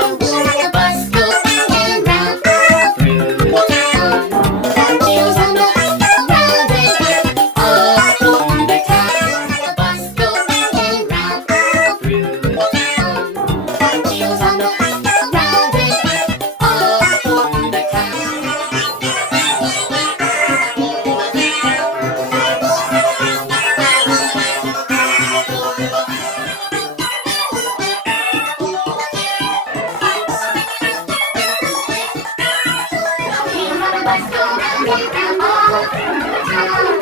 round. The bus goes round and round through the town. The wheels on the round and round all over the town. The bus goes round and round through the town. The wheels on the round and round all over the town. Let's go round and round all through the town.